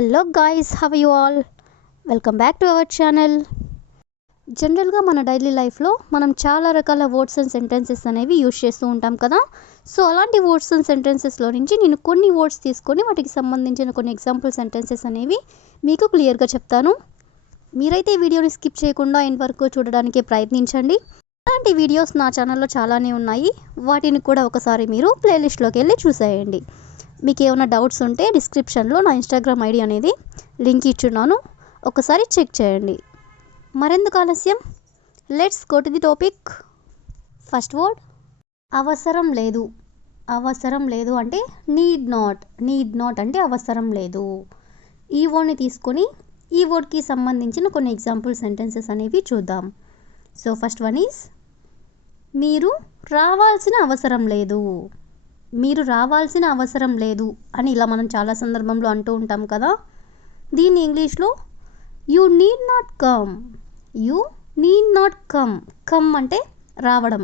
Hello guys, have you all? Welcome back to our channel. జనరల్గా మన daily లైఫ్లో మనం చాలా రకాల వర్డ్స్ అండ్ సెంటెన్సెస్ అనేవి యూజ్ చేస్తూ ఉంటాం కదా. సో అలాంటి వర్డ్స్ అండ్ సెంటెన్సెస్లో నుంచి నేను కొన్ని వర్డ్స్ తీసుకొని వాటికి సంబంధించిన కొన్ని ఎగ్జాంపుల్ సెంటెన్సెస్ అనేవి మీకు క్లియర్గా చెప్తాను. మీరైతే ఈ వీడియోని స్కిప్ చేయకుండా ఎండ్ వరకు చూడడానికి ప్రయత్నించండి. అలాంటి వీడియోస్ నా ఛానల్లో చాలానే ఉన్నాయి, వాటిని కూడా ఒకసారి మీరు ప్లేలిస్ట్లోకి వెళ్ళి చూసేయండి. మీకు ఏమైనా డౌట్స్ ఉంటే డిస్క్రిప్షన్లో నా ఇన్స్టాగ్రామ్ ఐడి అనేది లింక్ ఇచ్చున్నాను, ఒకసారి చెక్ చేయండి. మరెందుకు ఆలస్యం, let's go to the topic. First word అవసరం లేదు. అవసరం లేదు అంటే నీడ్ నాట్ అంటే అవసరం లేదు. ఈ వర్డ్ని తీసుకొని ఈ వర్డ్కి సంబంధించిన కొన్ని ఎగ్జాంపుల్ సెంటెన్సెస్ అనేవి చూద్దాం. సో ఫస్ట్ వన్ ఈజ్ మీరు రావాల్సిన అవసరం లేదు. మీరు రావాల్సిన అవసరం లేదు అని ఇలా మనం చాలా సందర్భంలో అంటూ ఉంటాం కదా. దీన్ని ఇంగ్లీష్లో you need not come. You need not come. Come అంటే రావడం,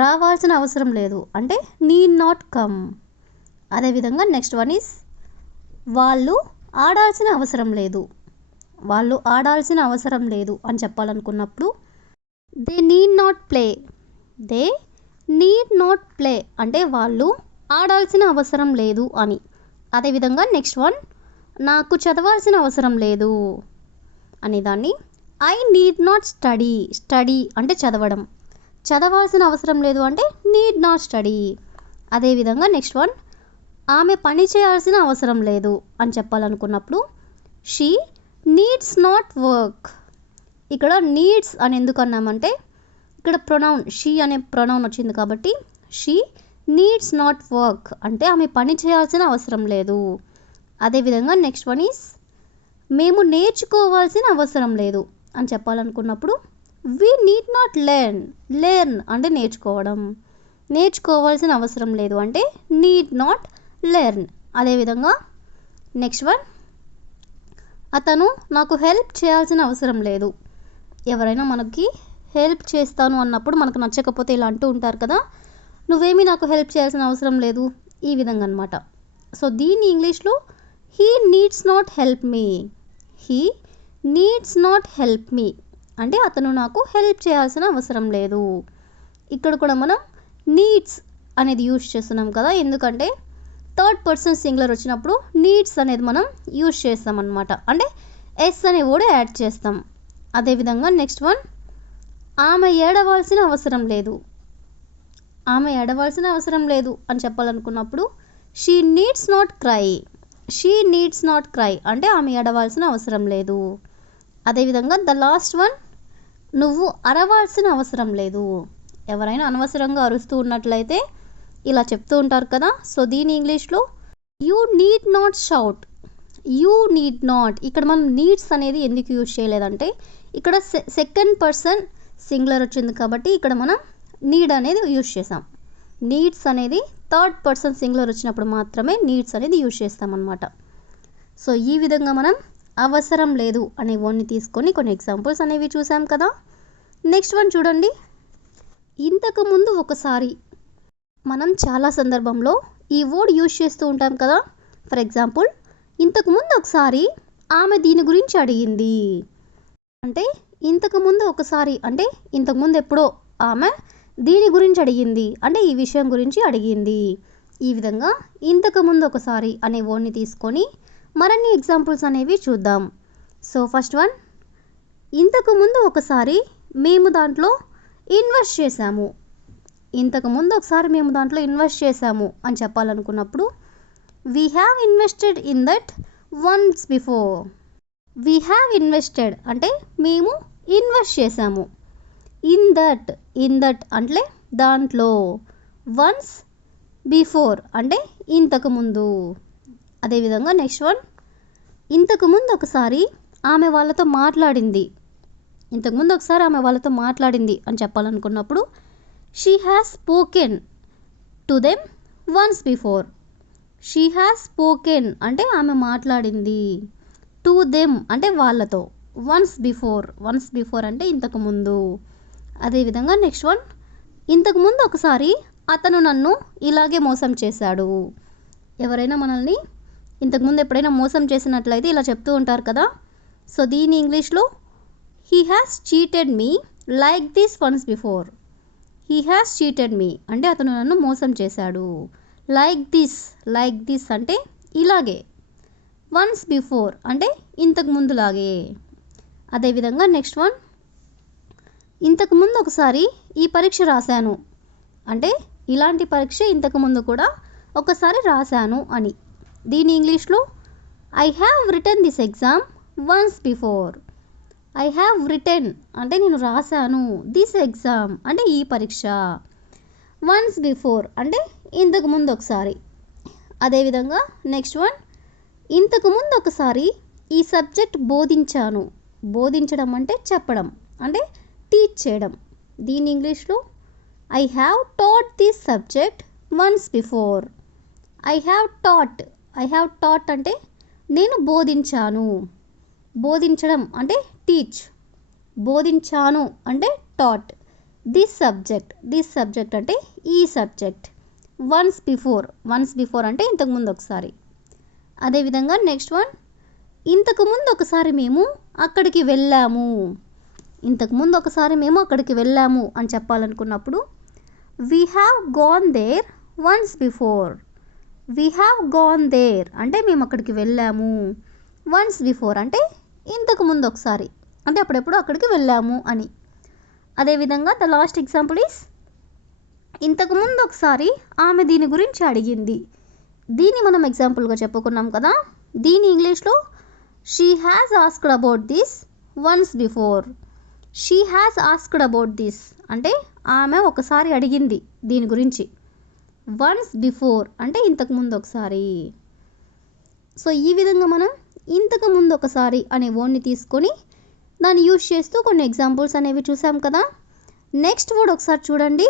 రావాల్సిన అవసరం లేదు అంటే నీడ్ నాట్ కమ్. అదేవిధంగా నెక్స్ట్ వన్ ఈస్ వాళ్ళు ఆడాల్సిన అవసరం లేదు. వాళ్ళు ఆడాల్సిన అవసరం లేదు అని చెప్పాలనుకున్నప్పుడు they need not play. They need not play అంటే వాళ్ళు ఆడాల్సిన అవసరం లేదు అని. అదేవిధంగా నెక్స్ట్ వన్ నాకు చదవాల్సిన అవసరం లేదు అనే దాన్ని I need not study. Study అంటే చదవడం, చదవాల్సిన అవసరం లేదు అంటే నీడ్ నాట్ స్టడీ. అదేవిధంగా నెక్స్ట్ వన్ ఆమె పని చేయాల్సిన అవసరం లేదు అని చెప్పాలనుకున్నప్పుడు షీ నీడ్స్ నాట్ వర్క్. ఇక్కడ నీడ్స్ అని ఎందుకు అన్నామంటే ఇక్కడ ప్రొనౌన్ షీ అనే ప్రొనౌన్ వచ్చింది కాబట్టి షీ నీడ్స్ నాట్ వర్క్ అంటే ఆమె పని చేయాల్సిన అవసరం లేదు. అదేవిధంగా నెక్స్ట్ వన్ ఈస్ మేము నేర్చుకోవాల్సిన అవసరం లేదు అని చెప్పాలనుకున్నప్పుడు we need not learn. Learn అంటే నేర్చుకోవడం, నేర్చుకోవాల్సిన అవసరం లేదు అంటే నీడ్ నాట్ లెర్న్. అదేవిధంగా నెక్స్ట్ వన్ అతను నాకు హెల్ప్ చేయాల్సిన అవసరం లేదు. ఎవరైనా మనకి హెల్ప్ చేస్తాను అన్నప్పుడు మనకు నచ్చకపోతే ఇలా అంటూ ఉంటారు కదా, నువ్వేమీ నాకు హెల్ప్ చేయాల్సిన అవసరం లేదు, ఈ విధంగా అనమాట. సో దీన్ని ఇంగ్లీష్లో he needs not help me. He needs not help me అంటే అతను నాకు హెల్ప్ చేయాల్సిన అవసరం లేదు. ఇక్కడ కూడా మనం నీడ్స్ అనేది యూజ్ చేస్తున్నాం కదా, ఎందుకంటే థర్డ్ పర్సన్ సింగులర్ వచ్చినప్పుడు నీడ్స్ అనేది మనం యూజ్ చేస్తాం అన్నమాట, అంటే ఎస్ అనే వర్డ్ యాడ్ చేస్తాం. అదేవిధంగా నెక్స్ట్ వన్ ఆమె ఏడవాల్సిన అవసరం లేదు. ఆమె ఏడవాల్సిన అవసరం లేదు అని చెప్పాలనుకున్నప్పుడు she needs not cry. She needs not cry అంటే ఆమె ఏడవాల్సిన అవసరం లేదు. అదేవిధంగా ద లాస్ట్ వన్ నువ్వు అరవాల్సిన అవసరం లేదు. ఎవరైనా అనవసరంగా అరుస్తూ ఉన్నట్లయితే ఇలా చెప్తూ ఉంటారు కదా, సో దీని ఇంగ్లీష్లో you need not shout. You need not. ఇక్కడ మనం నీడ్స్ అనేది ఎందుకు యూజ్ చేయలేదంటే ఇక్కడ సెకండ్ పర్సన్ సింగులర్ వచ్చింది కాబట్టి ఇక్కడ మనం నీడ్ అనేది యూజ్ చేసాం. నీడ్స్ అనేది థర్డ్ పర్సన్ సింగులర్ వచ్చినప్పుడు మాత్రమే నీడ్స్ అనేది యూజ్ చేస్తామన్నమాట. సో ఈ విధంగా మనం అవసరం లేదు అనే వర్డ్ని తీసుకొని కొన్ని ఎగ్జాంపుల్స్ అనేవి చూసాం కదా. నెక్స్ట్ వన్ చూడండి, ఇంతకుముందు ఒకసారి. మనం చాలా సందర్భంలో ఈ వర్డ్ యూజ్ చేస్తూ ఉంటాం కదా. ఫర్ ఎగ్జాంపుల్ ఇంతకుముందు ఒకసారి ఆమె దీని గురించి అడిగింది అంటే ఇంతకుముందు ఒకసారి అంటే ఇంతకుముందు ఎప్పుడో ఆమె దీని గురించి అడిగింది అంటే ఈ విషయం గురించి అడిగింది. ఈ విధంగా ఇంతకుముందు ఒకసారి అనే వర్డ్ని తీసుకొని మరిన్ని ఎగ్జాంపుల్స్ అనేవి చూద్దాం. సో ఫస్ట్ వన్ ఇంతకుముందు ఒకసారి మేము దాంట్లో ఇన్వెస్ట్ చేశాము. ఇంతకుముందు ఒకసారి మేము దాంట్లో ఇన్వెస్ట్ చేశాము అని చెప్పాలనుకున్నప్పుడు we have invested in that once before. We have invested అంటే మేము ఇన్వెస్ట్ చేశాము. ఇన్ దట్ అంటే దాంట్లో. వన్స్ బిఫోర్ అంటే ఇంతకుముందు. అదేవిధంగా నెక్స్ట్ వన్ ఇంతకుముందు ఒకసారి ఆమె వాళ్ళతో మాట్లాడింది. ఇంతకుముందు ఒకసారి ఆమె వాళ్ళతో మాట్లాడింది అని చెప్పాలనుకున్నప్పుడు she has spoken to them once before. She has spoken అంటే ఆమె మాట్లాడింది. టు దెమ్ అంటే వాళ్ళతో. వన్స్ బిఫోర్ అంటే ఇంతకుముందు. అదేవిధంగా నెక్స్ట్ వన్ ఇంతకుముందు ఒకసారి అతను నన్ను ఇలాగే మోసం చేశాడు. ఎవరైనా మనల్ని ఇంతకుముందు ఎప్పుడైనా మోసం చేసినట్లయితే ఇలా చెప్తూ ఉంటారు కదా. సో దీని ఇంగ్లీష్లో he has cheated me like this once before. He has cheated me అంటే అతను నన్ను మోసం చేశాడు. లైక్ దిస్ అంటే ఇలాగే. వన్స్ బిఫోర్ అంటే ఇంతకు ముందులాగే. అదేవిధంగా నెక్స్ట్ వన్, ఇంతకుముందు ఒకసారి ఈ పరీక్ష రాశాను అంటే ఇలాంటి పరీక్ష ఇంతకుముందు కూడా ఒకసారి రాశాను అని. దీని ఇంగ్లీష్లో I have return this exam once before. I have return అంటే నేను రాశాను, దిస్ ఎగ్జామ్ అంటే ఈ పరీక్ష, వన్స్ బిఫోర్ అంటే ఇంతకుముందు ఒకసారి. అదేవిధంగా నెక్స్ట్ వన్, ఇంతకుముందు ఒకసారి ఈ సబ్జెక్ట్ బోధించాను. బోధించడం అంటే చెప్పడం అంటే టీచ్ చేయడం. దీని ఇంగ్లీష్లో I have taught this subject once before. I have taught అంటే నేను బోధించాను. బోధించడం అంటే టీచ్. బోధించాను అంటే టాట్. దిస్ సబ్జెక్ట్ అంటే ఈ సబ్జెక్ట్. వన్స్ బిఫోర్ అంటే ఇంతకుముందు ఒకసారి. అదేవిధంగా నెక్స్ట్ వన్, ఇంతకుముందు ఒకసారి మేము అక్కడికి వెళ్ళాము. ఇంతకుముందు ఒకసారి మేము అక్కడికి వెళ్ళాము అని చెప్పాలనుకున్నప్పుడు we have gone there once before. We have gone there అంటే మేము అక్కడికి వెళ్ళాము. వన్స్ బిఫోర్ అంటే ఇంతకుముందు ఒకసారి అంటే అప్పుడెప్పుడు అక్కడికి వెళ్ళాము అని. అదేవిధంగా ద లాస్ట్ ఎగ్జాంపుల్ ఈస్, ఇంతకుముందు ఒకసారి ఆమె దీని గురించి అడిగింది. దీన్ని మనం ఎగ్జాంపుల్గా చెప్పుకున్నాం కదా. దీని ఇంగ్లీష్లో she has asked about this once before. She has asked about this అంటే ఆమె ఒకసారి అడిగింది దీని గురించి. వన్స్ బిఫోర్ అంటే ఇంతకుముందు ఒకసారి. సో ఈ విధంగా మనం ఇంతకుముందు ఒకసారి అనే వర్డ్ని తీసుకొని దాన్ని యూజ్ చేస్తూ కొన్ని ఎగ్జాంపుల్స్ అనేవి చూసాం కదా. నెక్స్ట్ వర్డ్ ఒకసారి చూడండి.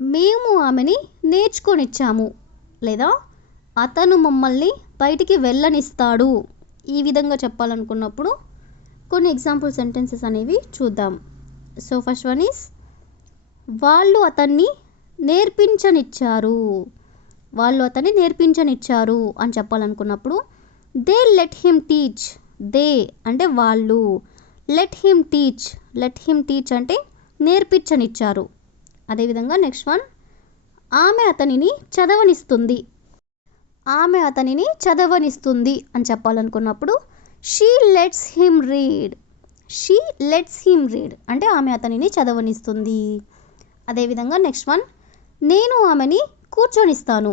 మేము ఆమెని నేర్చుకొనిచ్చాము లేదా అతను మమ్మల్ని బయటికి వెళ్ళనిస్తాడు. ఈ విధంగా చెప్పాలనుకున్నప్పుడు కొన్ని ఎగ్జాంపుల్ సెంటెన్సెస్ అనేవి చూద్దాం. సో ఫస్ట్ వన్ ఈస్, వాళ్ళు అతన్ని నేర్పించనిచ్చారు. వాళ్ళు అతన్ని నేర్పించనిచ్చారు అని చెప్పాలనుకున్నప్పుడు they let him teach. They అంటే వాళ్ళు, లెట్ హిమ్ టీచ్ అంటే నేర్పించనిచ్చారు. అదేవిధంగా నెక్స్ట్ వన్, ఆమె అతనిని చదవనిస్తుంది. ఆమె అతనిని చదవనిస్తుంది అని చెప్పాలనుకున్నప్పుడు she lets him read. She lets him read అంటే ఆమె అతనిని చదవనిస్తుంది. అదేవిధంగా నెక్స్ట్ వన్, నేను ఆమెని కూర్చొనిస్తాను.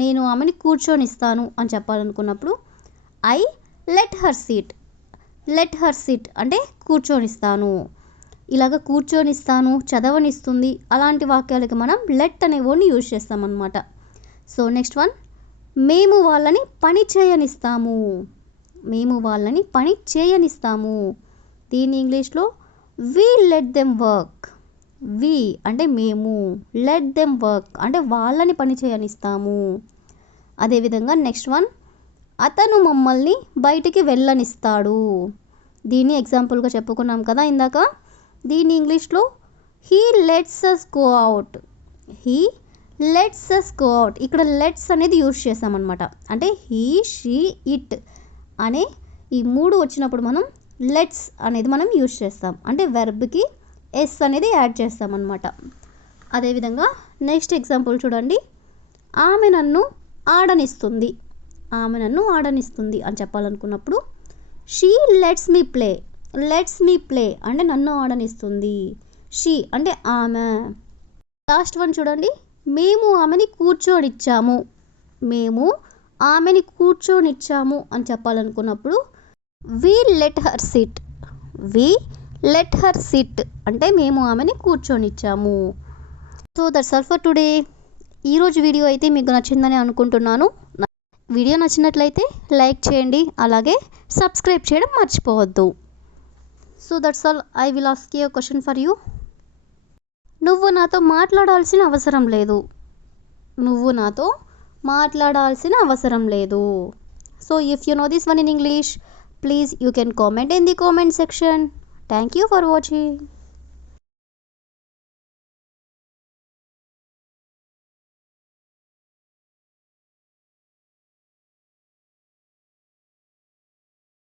నేను ఆమెని కూర్చొనిస్తాను అని చెప్పాలనుకున్నప్పుడు I let her sit. Let her sit అంటే కూర్చొనిస్తాను. ఇలాగ కూర్చొనిస్తాను, చదవనిస్తుంది అలాంటి వాక్యాలకి మనం లెట్ అనే వర్డ్ని యూజ్ చేస్తామన్నమాట. సో నెక్స్ట్ వన్, మేము వాళ్ళని పని చేయనిస్తాము. మేము వాళ్ళని పని చేయనిస్తాము. దీని ఇంగ్లీష్లో we let them work. We అంటే మేము, లెట్ దెమ్ వర్క్ అంటే వాళ్ళని పని చేయనిస్తాము. అదేవిధంగా నెక్స్ట్ వన్, అతను మమ్మల్ని బయటికి వెళ్ళనిస్తాడు. దీన్ని ఎగ్జాంపుల్గా చెప్పుకున్నాం కదా ఇందాక. దీని ఇంగ్లీష్లో he lets us go out. He lets us go out. ఇక్కడ లెట్స్ అనేది యూజ్ చేసామన్నమాట. అంటే హీ, షీ, ఇట్ అనే ఈ మూడు వచ్చినప్పుడు మనం లెట్స్ అనేది మనం యూజ్ చేస్తాం. అంటే వెర్బ్కి ఎస్ అనేది యాడ్ చేస్తామన్నమాట. అదేవిధంగా నెక్స్ట్ ఎగ్జాంపుల్ చూడండి. ఆమె నన్ను ఆడనిస్తుంది. ఆమె నన్ను ఆడనిస్తుంది అని చెప్పాలనుకున్నప్పుడు she lets me play. Lets me play అంటే నన్ను ఆడనిస్తుంది. షీ అంటే ఆమె. లాస్ట్ వన్ చూడండి. మేము ఆమెని కూర్చోనిచ్చాము. మేము ఆమెని కూర్చోనిచ్చాము అని చెప్పాలనుకున్నప్పుడు we let her sit. We let her sit అంటే మేము ఆమెని కూర్చోనిచ్చాము. So that's all for today. ఈరోజు వీడియో అయితే మీకు నచ్చిందని అనుకుంటున్నాను. వీడియో నచ్చినట్లయితే లైక్ చేయండి, అలాగే సబ్స్క్రైబ్ చేయడం మర్చిపోవద్దు. So that's all. I will ask you question for you. నువ్వు నాతో మాట్లాడాల్సిన అవసరం లేదు. నువ్వు నాతో మాట్లాడాల్సిన అవసరం లేదు. So if you know this one in English, please you can comment in the comment section. Thank you for watching.